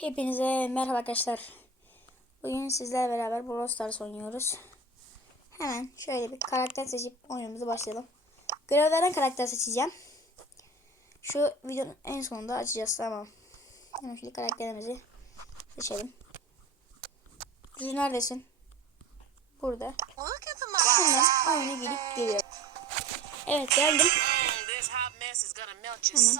Hepinize merhaba arkadaşlar. Bugün sizlerle beraber Brawl Stars oynuyoruz. Hemen şöyle bir karakter seçip oyunumuza başlayalım. Görevlerden karakter seçeceğim. Şu videonun en sonunda açacağız tamam. Hemen şöyle karakterimizi seçelim. Kuzu neredesin? Burada. Hemen oyuna girip geliyorum. Evet geldim. Mm,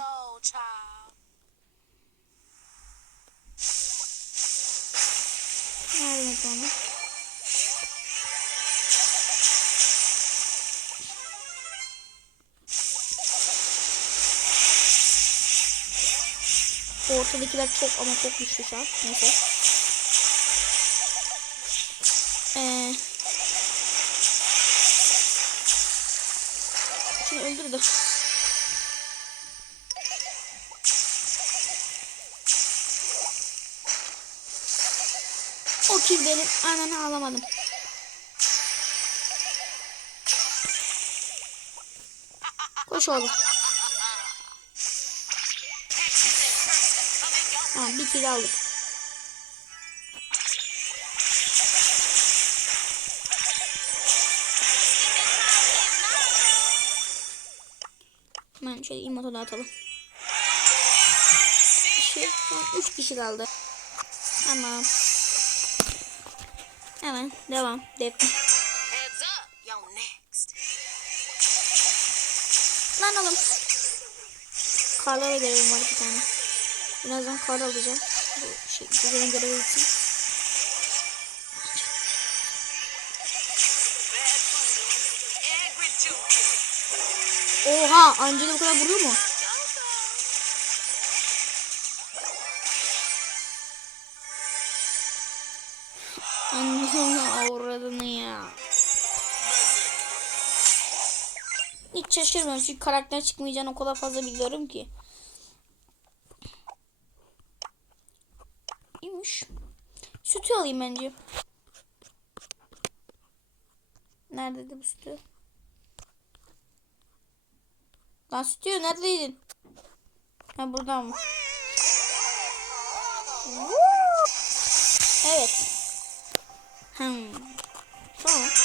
et bana. Ortadakiler çok ama çok güçlü şu an. Neyse. Koş oğlum. Ha, bir kill aldık. Hemen şöyle emote'u da atalım. Kişi, üç kişi kaldı. Tamam. Hemen devam. Devam. Oğlum. Karlara görevim var bir tane. Birazdan kar alacağım. Bu şey, güzelin görevi için. Oha! Angela bu kadar vuruyor mu? Anlamına avradını ya. Şaşırmıyorum çünkü karakter çıkmayacağını o kadar fazla biliyorum ki. İyiymiş. Sütü alayım bence. Neredeydi bu sütü? Lan sütü neredeydin? Ha buradan mı? Evet. Hmm. Sonra.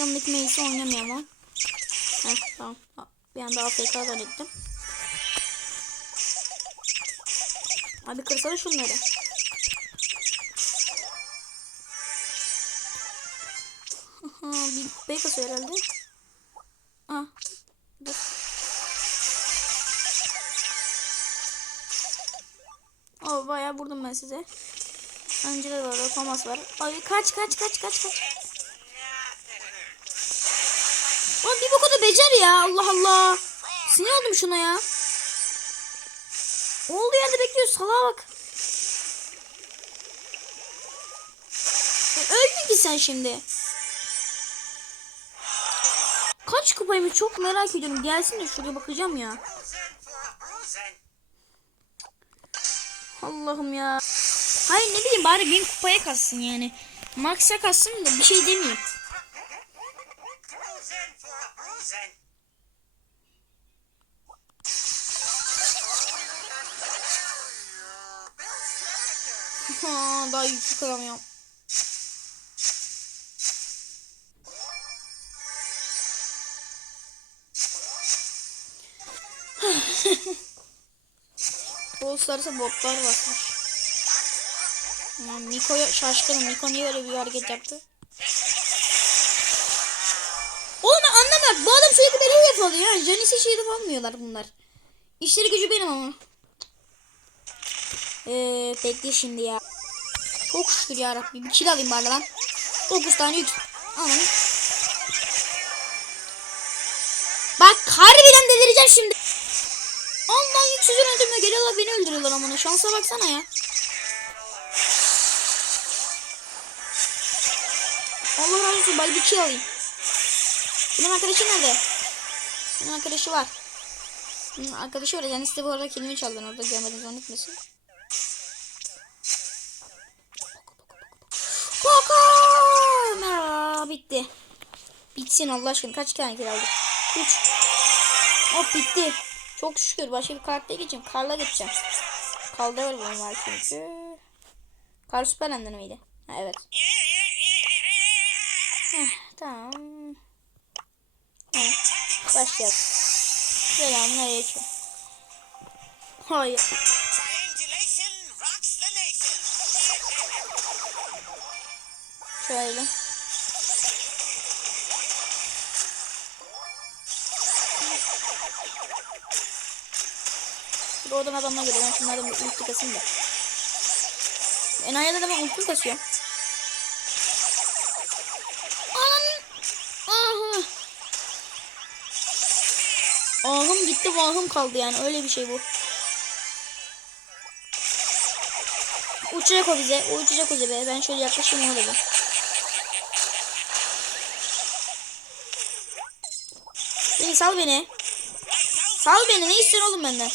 Yanındaki meyisi oynamıyor ama. Heh, tamam. Bir anda AFK zannettim. Abi kırsana şunları. Aha, bir kupayı kasıyor herhalde. Ah. Dur. Oh bayağı vurdum ben size. Angela var, Thomas var. Abi kaç kaç kaç kaç kaç. Lan bir bu kadar becer ya. Allah Allah. Sinir oldum şuna ya. Olduğu yerde bekliyor. Salağa bak. E, öldün ki sen şimdi. Kaç kupaymış çok merak ediyorum. Gelsin de şuraya bakacağım ya. Allah'ım ya. Hayır ne bileyim bari benim kupaya kassın yani. Max'a kassın da bir şey demeyeyim. Ha, daha yüksek kıramıyorum. Brawl Stars'a botlar basmış. Miko'ya şaşkınım. Miko niye öyle bir hareket yaptı? Oğlum ben anlamadım. Bu adam sürekli beni hedef alıyor. ya. Janice'e şey hedef almıyorlar bunlar. İşleri gücü benim ama. Eee bekle şimdi ya. Çok şükür ya Rabbi. Bir kill alayım bari lan. 9 tane yük. Aman. Bak harbiden delireceğim şimdi. Allah yüksüzün öldürmüyor. Geliyorlar beni öldürüyorlar amına. Şansa baksana ya. Allah razı olsun. Bari bir kill alayım. Benim arkadaşım nerede? Benim arkadaşı var. Benim arkadaşı var. Yani size bu arada kelime çaldın orada görmediniz zannetmesin. Koko! Merhaba. Bitti. Bitsin Allah aşkına. Kaç tane kill aldık? 3. Hop bitti. Çok şükür başka bir karaktere geçeyim. Karl'a geçeceğim. Karl'da var var çünkü. Karl Süpermen'den miydi? Ha, evet. Heh, tamam. Evet, başlayalım. Selamünaleyküm. Hayır. Şöyle. Bir oradan adamlar geliyor. Ben şunlardan bir ulti kasayım da. Enayi'de de ben ulti kasıyorum. Ananın. Ahım gitti vahım kaldı yani öyle bir şey bu. Uçacak o bize. O uçacak o bize. Ben şöyle yaklaşayım ona da bir. Beni sal beni. Sal beni. Ne istiyorsun oğlum benden?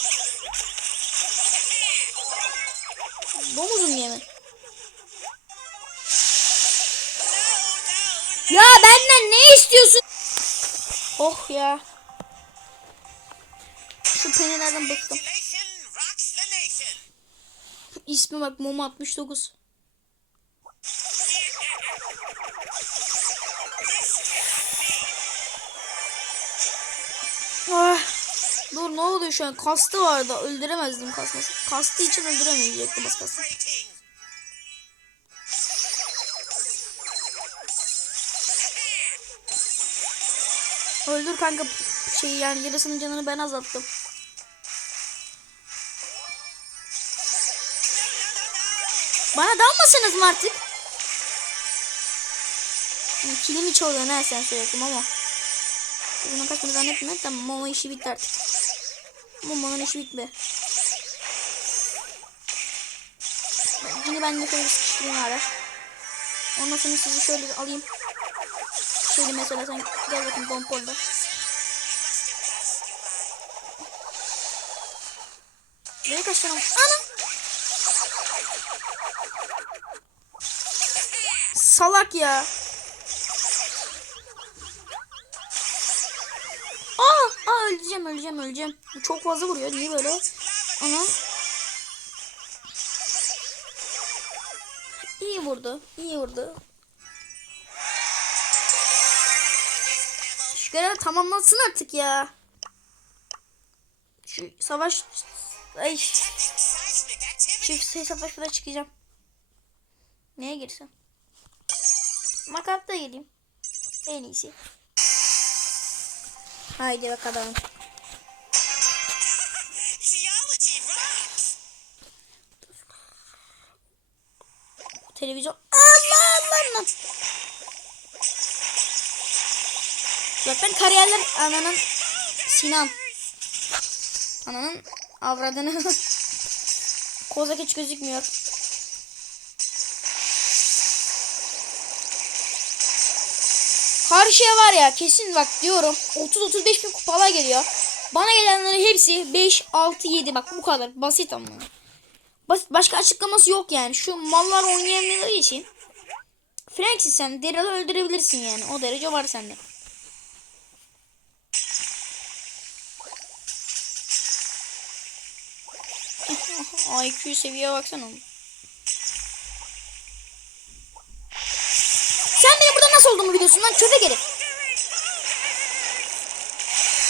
Domuzum diye mi? Ya benden ne istiyorsun? Oh ya. Şu penelerden bıktım. İsmi bak Momo 69. Ah. Dur ne oluyor şu an? Kastı vardı. Öldüremezdim kasması. Kastı için öldüremeyecektim az. Öldür kanka şey yani yarısının canını ben azalttım. Bana dalmasınız mı artık? Yani Kilim hiç oluyor ne sen sürekli ama. Bunun kaçını zannetme. Tamam Momo işi bitti artık. Momo'nun işi bitti. Yine ben de şöyle sıkıştırayım ara. Ondan sonra sizi şöyle alayım. Şöyle mesela sen gel Dompor'da. Nereye kaçtın ama? Ana! Salak ya. Öleceğim öleceğim öleceğim. Bu çok fazla vuruyor. Niye böyle? Ana. İyi vurdu. iyi vurdu. Şu görev tamamlansın artık ya. Şu savaş... Ay, çift sayı savaşına çıkacağım. Neye girsem? Makapta geleyim. En iyisi. Haydi bakalım. Televizyon. Allah Allah Allah. Zaten kariyerler ananın Sinan. Ananın avradını. Kozak hiç gözükmüyor. Karşıya var ya kesin bak diyorum 30-35 bin kupalar geliyor. Bana gelenlerin hepsi 5, 6, 7 bak bu kadar basit ama. Basit, başka açıklaması yok yani. Şu mallar oynayanları için. Franks'i sen Daryl'ı öldürebilirsin yani. O derece var sende. IQ seviye baksana. oğlum. Nasıl olduğumu biliyorsun lan köpek herif.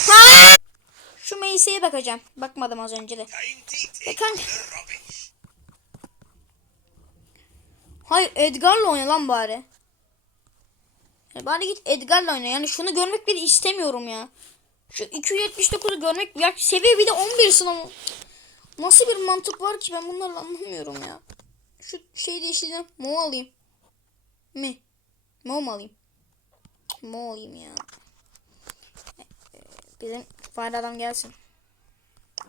Ha! Şu Macy'ye bakacağım. Bakmadım az önce de. E kanka. Hayır Edgar'la oyna lan bari. Ya bari git Edgar'la oyna. Yani şunu görmek bile istemiyorum ya. Şu 279'u görmek ya seviye bir de 11 sınav. Nasıl bir mantık var ki ben bunlarla anlamıyorum ya. Şu şeyi değiştireceğim. Mo alayım. Mi? Mo mu alayım? Mo alayım ya. Ee, Bizim fare adam gelsin.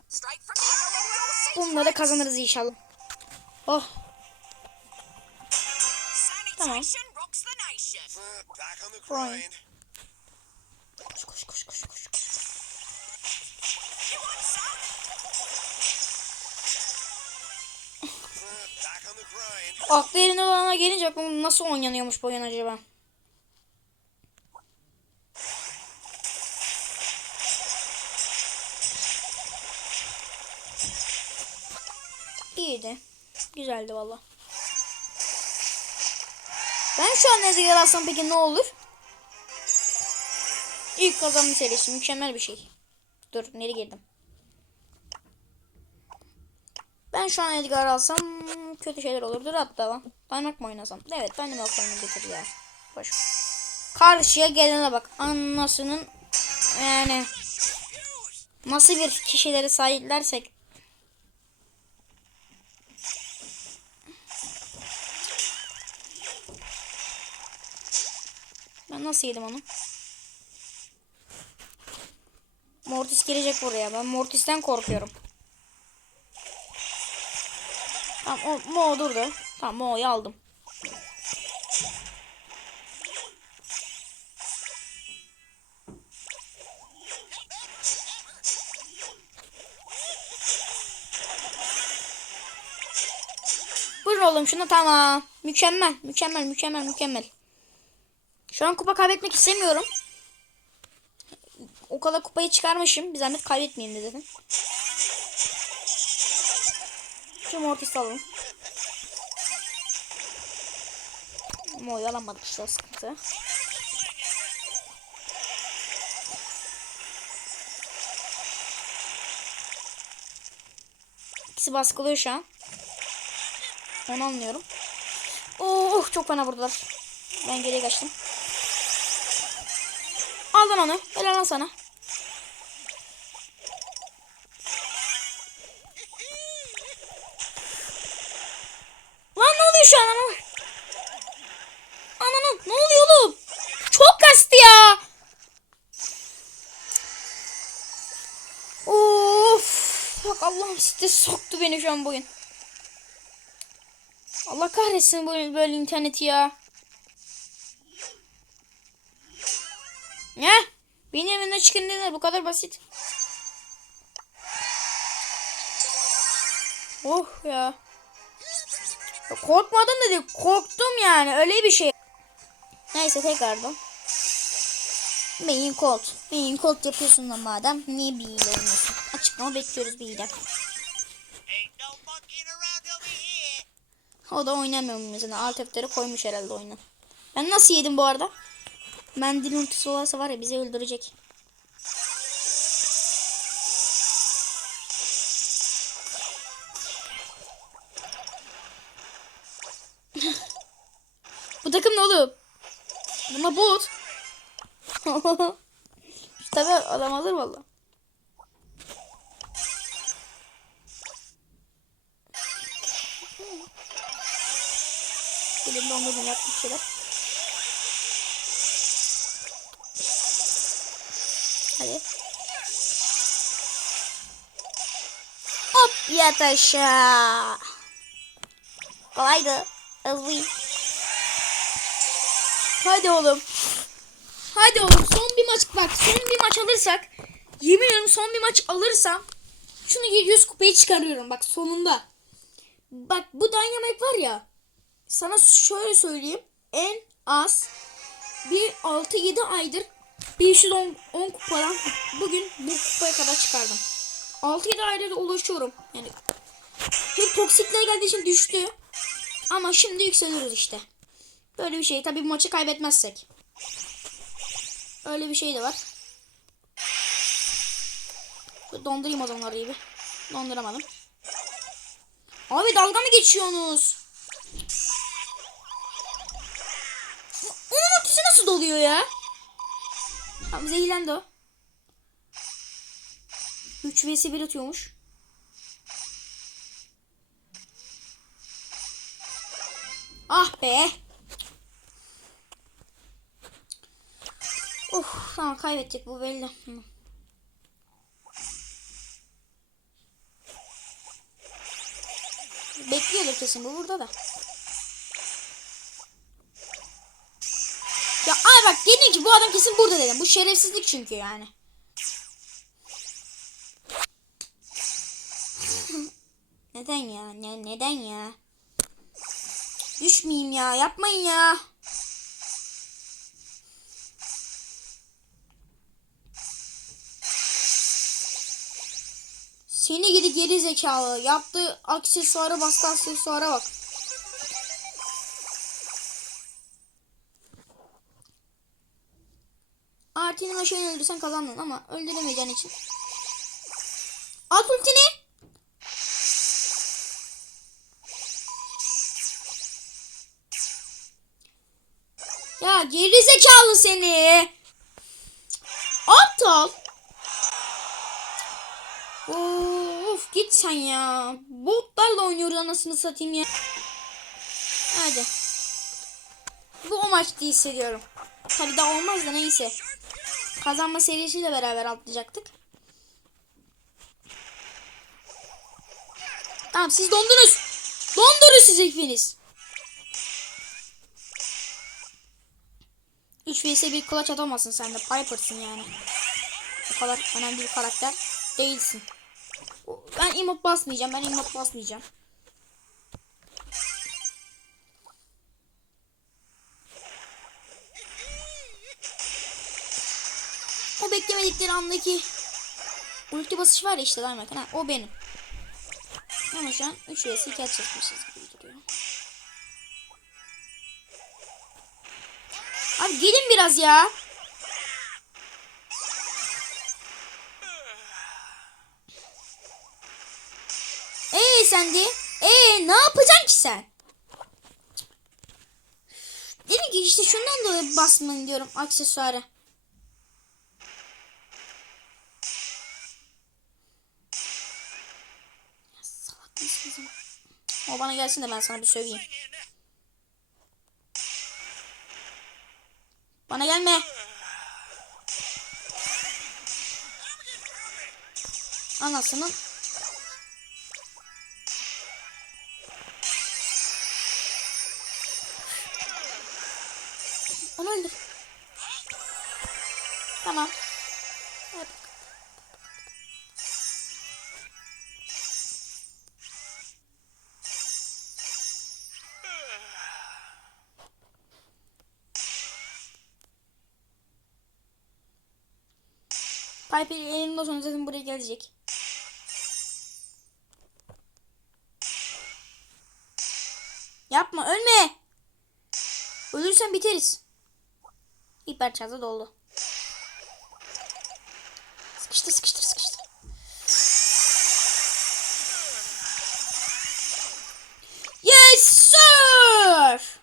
The Bunları kazanırız inşallah. Oh the Brian. Aklı yerine bana gelince aklım nasıl oynanıyormuş bu oyun acaba? İyiydi. Güzeldi valla. Ben şu an Nezir'i alsam peki ne olur? İlk kazanma serisi mükemmel bir şey. Dur nereye girdim? Ben şu an Edgar alsam kötü şeyler olurdu hatta. Dynamite mı oynasam? Evet Dynamite oyunu getir ya. Boş. Karşıya gelene bak. Anlasının yani nasıl bir kişileri sahiplersek Ben nasıl yedim onu? Mortis gelecek buraya. Ben Mortis'ten korkuyorum. Tamam o Mo durdu. Tamam Mo'yu aldım. Buyurun oğlum şunu tamam. Mükemmel, mükemmel, mükemmel, mükemmel. Şu an kupa kaybetmek istemiyorum. O kadar kupayı çıkarmışım. Bir zahmet kaybetmeyeyim de zaten. Şu mortis alalım. Ama oyalamadık işte sıkıntı. İkisi baskılıyor şu an. Onu anlıyorum. Oh çok fena vurdular. Ben geriye kaçtım. Al lan onu. Helal lan sana. Lan ne oluyor şu an ana? Ananın ne oluyor oğlum? Çok kastı ya. Of. Bak Allah'ım site soktu beni şu an bu oyun. Allah kahretsin bu böyle interneti ya. Ne? Benim evimden çıkın denir bu kadar basit. Oh ya. Ya Korkmadım dedi. Korktum yani. Öyle bir şey. Neyse tekrardan. Beyin kolt. Beyin kolt yapıyorsun da madem. Niye bir hile Açıklama bekliyoruz bir here. O da oynamıyor mesela. Alt F'leri koymuş herhalde oyuna. Ben nasıl yedim bu arada? Mendil ultisi olursa var ya bizi öldürecek. Bu takım ne oğlum? Buna bot. Şu tabi adam alır valla. Elimde onların yaptığı şeyler. Hadi. Hop yat aşağı. Kolaydı. Hızlı. Hadi oğlum. Hadi oğlum son bir maç bak son bir maç alırsak yemin ediyorum son bir maç alırsam şunu 700 kupayı çıkarıyorum bak sonunda. Bak bu Dynamite var ya sana şöyle söyleyeyim. En az bir 6-7 aydır 510 10 kupadan bugün bu kupaya kadar çıkardım. 6-7 aydır ulaşıyorum. Yani hep toksikler geldiği için düştü. Ama şimdi yükseliyoruz işte. Böyle bir şey. Tabii maçı kaybetmezsek. Öyle bir şey de var. Dondurayım o zaman bir. Donduramadım. Abi dalga mı geçiyorsunuz? Nasıl doluyor ya? Tamam zehirlendi o. 3 vs 1 atıyormuş. Ah be. Of tamam kaybettik bu belli. Bekliyordur kesin bu burada da. Ay bak dedin ki bu adam kesin burada dedim. Bu şerefsizlik çünkü yani. neden ya? Ne, neden ya? Düşmeyeyim ya. Yapmayın ya. Seni gidi geri zekalı. Yaptığı aksesuara bastı aksesuara bak. Artini maşayı öldürsen kazandın ama öldüremeyeceğin için. At ultini. Ya geri zekalı seni. Aptal. Of git sen ya. Botlarla oynuyoruz anasını satayım ya. Hadi. Bu o maç diye hissediyorum. Tabi daha olmaz da neyse. Kazanma serisiyle beraber atlayacaktık. Tamam siz dondunuz. Dondunuz siz hepiniz. 3 vs 1 kulaç atamazsın sen de. Piper'sın yani. O kadar önemli bir karakter değilsin. Ben emote basmayacağım. Ben emote basmayacağım. O beklemedikleri andaki ulti basış var ya işte Dynamite. Ha, o benim. Ama şu an 3 vs 2 atacakmışız gibi duruyor. Abi gelin biraz ya. Ee sen de? Ee ne yapacaksın ki sen? Dedim ki işte şundan dolayı basmayın diyorum aksesuarı. Ya salak mısın? Bana gelsin de ben sana bir söveyim. Bana gelme. Anasının. Onu öldür. Tamam. Piper elimde sonra zaten buraya gelecek. Yapma ölme. Ölürsen biteriz. Hiper çanta doldu. Sıkıştır sıkıştır sıkıştır. Yes sir.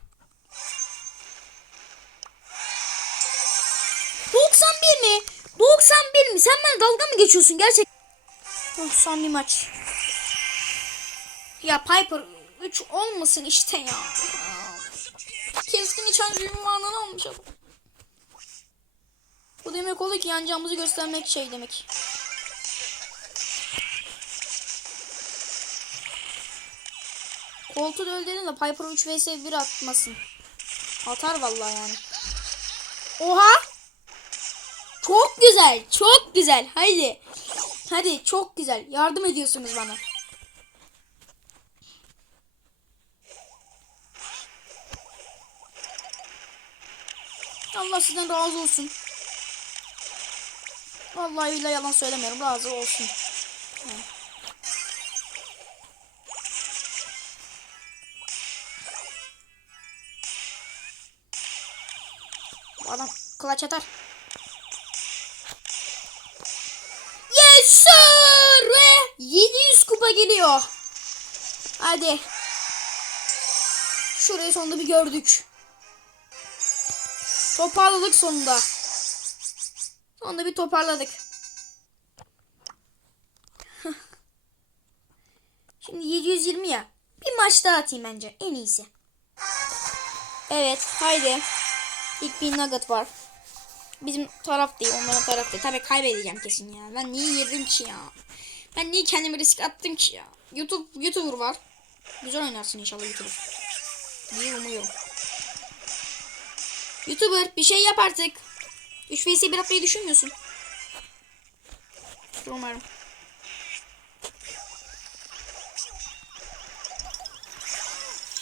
91 mi? 91 mi? Sen bana dalga mı geçiyorsun gerçek? Oh, son bir maç. Ya Piper 3 olmasın işte ya. Keskin nişancı ünvanını almış adam. Bu demek oluyor ki yanacağımızı göstermek şey demek. Koltuğu öldürdün de Piper 3 vs 1 atmasın. Atar vallahi yani. Oha! Çok güzel, çok güzel. Haydi. Hadi çok güzel. Yardım ediyorsunuz bana. Allah sizden razı olsun. Vallahi billahi yalan söylemiyorum. Razı olsun. Bu adam kulaç atar. Yes sir! Ve 700 kupa geliyor. Hadi. Şurayı sonunda bir gördük. Toparladık sonunda. Sonunda bir toparladık. Şimdi 720 ya. Bir maç daha atayım bence. En iyisi. Evet. Haydi. İlk bir nugget var. Bizim taraf değil. Onların taraf değil. Tabii kaybedeceğim kesin ya. Ben niye yedim ki ya? Ben niye kendime risk attım ki ya? YouTube YouTuber var. Güzel oynarsın inşallah YouTuber. Diye umuyorum. YouTuber bir şey yap artık. 3 vs 1 atmayı düşünmüyorsun. Umarım.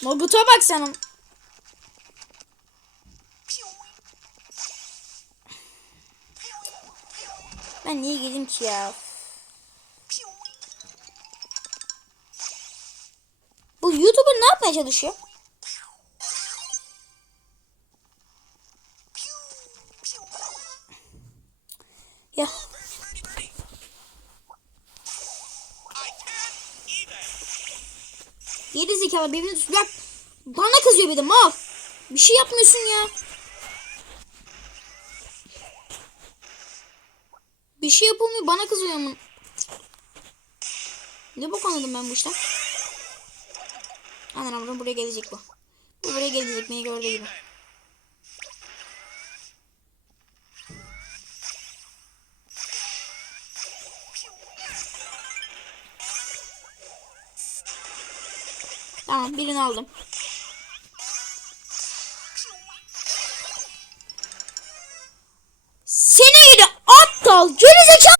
Nugget'a bak sen. Ben niye girdim ki ya? Yapmaya çalışıyor. Ya Birdie, birdie, birdie. I can't even. Yedi zekalı birbirini tut- Ya bana kızıyor bir de mal. Bir şey yapmıyorsun ya. Bir şey yapılmıyor bana kızıyor mu? Ne bok anladım ben bu işten? Anan avrum buraya gelecek bu. Bu buraya gelecek beni gördüğü gibi. Tamam birini aldım. Seni gidi aptal gerizekalı.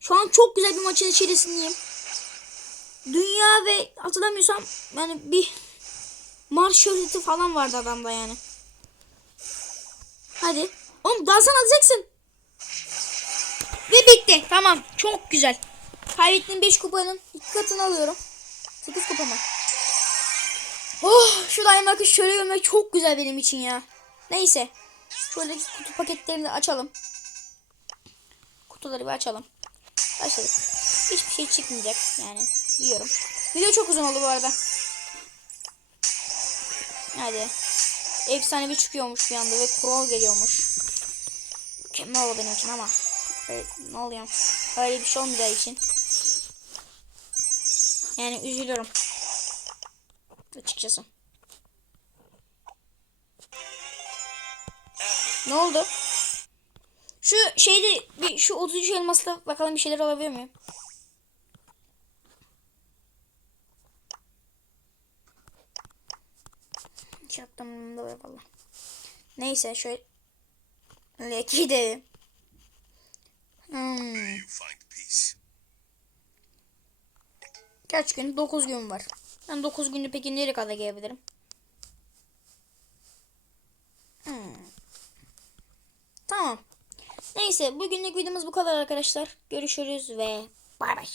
Şu an çok güzel bir maçın içerisindeyim. Dünya ve hatırlamıyorsam yani bir marş şöhreti falan vardı adamda yani. Hadi. Oğlum daha sen alacaksın. Ve bitti. Tamam. Çok güzel. Kaybettiğim 5 kupanın iki katını alıyorum. 8 kupa mı? Oh şu Dynamax'ı şöyle görmek çok güzel benim için ya. Neyse. Şöyle kutu paketlerini de açalım. Kutuları bir açalım. Başladık. Hiçbir şey çıkmayacak yani. Biliyorum. Video çok uzun oldu bu arada. Hadi. Efsane bir çıkıyormuş bir anda ve Crow geliyormuş. Mükemmel oldu benim için ama. Ne oluyor? Öyle bir şey olmayacağı için. Yani üzülüyorum. Açıkçası. Ne oldu? Şu şeyde bir şu 33 elmasla bakalım bir şeyler alabiliyor muyum? Hiç aklımda var valla. Neyse şöyle Leki de. Hmm. Kaç gün? 9 gün var. Ben 9 günde peki nereye kadar gelebilirim? Hmm. Tamam. Neyse bugünlük videomuz bu kadar arkadaşlar. Görüşürüz ve bay bay.